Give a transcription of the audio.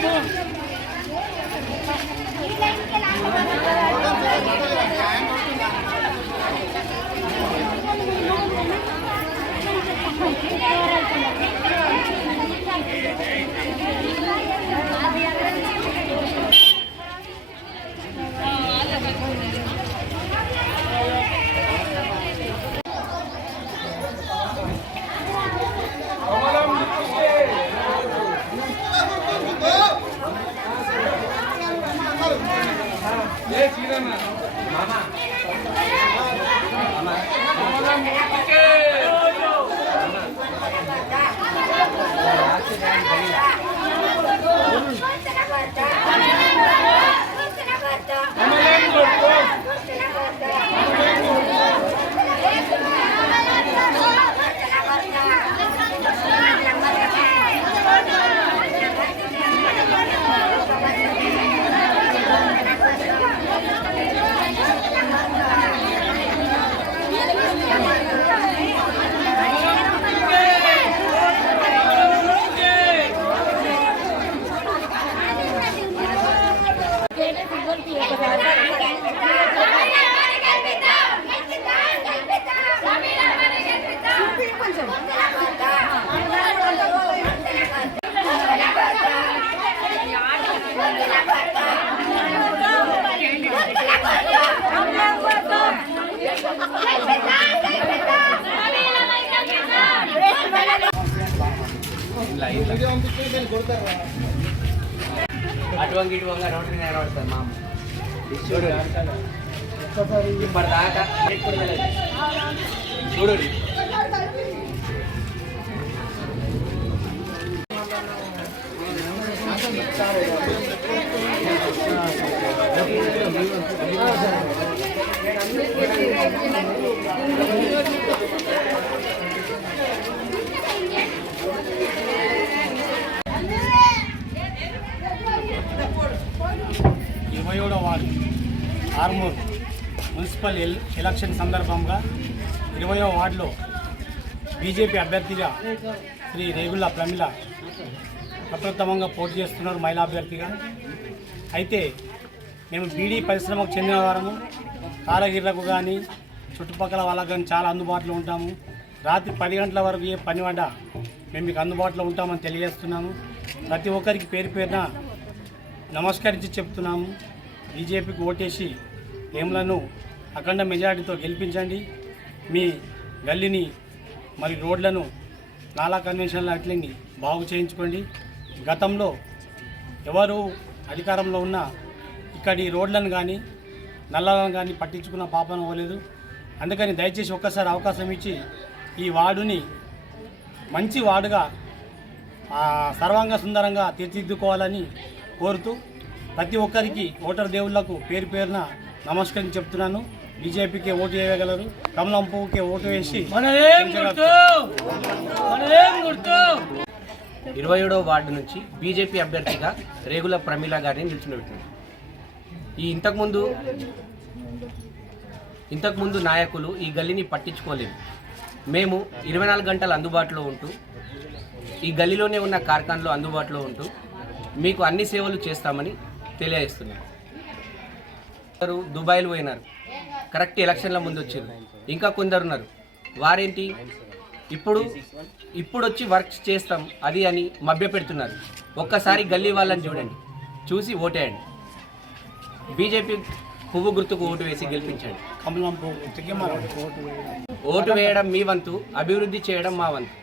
Let's go. మామ. ఇట్లా. అటు వంగి ఇటు రోడ్డు మీద మా చూడు ఇప్పటిదాకా పెట్టుకున్నది ఏడవ వార్డు ఆర్మూర్ మున్సిపల్ ఎల్ ఎలక్షన్ సందర్భంగా ఇరవయో వార్డులో బీజేపీ అభ్యర్థిగా శ్రీ రేగుల ప్రమిళ ప్రప్రథమంగా పోటీ చేస్తున్నారు మహిళా అభ్యర్థిగా. అయితే మేము బీడీ పరిశ్రమకు చెందిన వారము. కారగిర్లకు కానీ చుట్టుపక్కల వాళ్ళకు కానీ చాలా అందుబాటులో ఉంటాము. రాత్రి పది గంటల వరకు ఏ పని పడ్డ మేము మీకు అందుబాటులో ఉంటామని తెలియజేస్తున్నాము. ప్రతి ఒక్కరికి పేరు పేరున నమస్కరించి చెప్తున్నాము. బీజేపీకి ఓటేసి వేములను అఖండ మెజార్టీతో గెలిపించండి. మీ గల్లీని మరి రోడ్లను నాలా కన్వెన్షన్ల అట్లని బాగు చేయించుకోండి. గతంలో ఎవరు అధికారంలో ఉన్న ఇక్కడి రోడ్లను కానీ నల్లాలను కానీ పట్టించుకున్న పాపన పోలేదు అందుకని దయచేసి ఒక్కసారి అవకాశం ఇచ్చి ఈ వార్డుని మంచి వార్డుగా సర్వాంగ సుందరంగా తీర్చిదిద్దుకోవాలని కోరుతూ ప్రతి ఒక్కరికి ఓటర్ దేవుళ్ళకు పేరు పేరున నమస్కరించి చెప్తున్నాను. బీజేపీకి ఓటు వేయగలరు. కమలం పువ్వుకి ఓటు వేసి ఇరవై ఏడవ వార్డు నుంచి బీజేపీ అభ్యర్థిగా రేగుల ప్రమీల గారిని నిలిచినబెట్టింది ఈ ఇంతకుముందు ఇంతకుముందు నాయకులు ఈ గల్లీని పట్టించుకోలేదు. మేము ఇరవై నాలుగు గంటలు అందుబాటులో ఉంటూ ఈ గల్లీలోనే ఉన్న కార్ఖాన్లో అందుబాటులో ఉంటూ మీకు అన్ని సేవలు చేస్తామని తెలియజేస్తున్నాం కొందరు దుబాయ్లు పోయినారు. కరెక్ట్ ఎలక్షన్ల ముందు వచ్చారు ఇంకా కొందరు ఉన్నారు. వారేంటి? ఇప్పుడు ఇప్పుడు వచ్చి వర్క్ చేస్తాం అది అని మభ్య పెడుతున్నారు ఒక్కసారి గల్లీ వాళ్ళని చూడండి. చూసి ఓటేయండి. బీజేపీ పువ్వు గుర్తుకు ఓటు వేసి గెలిపించండి. ఓటు వేయడం మీ వంతు అభివృద్ధి చేయడం మా వంతు.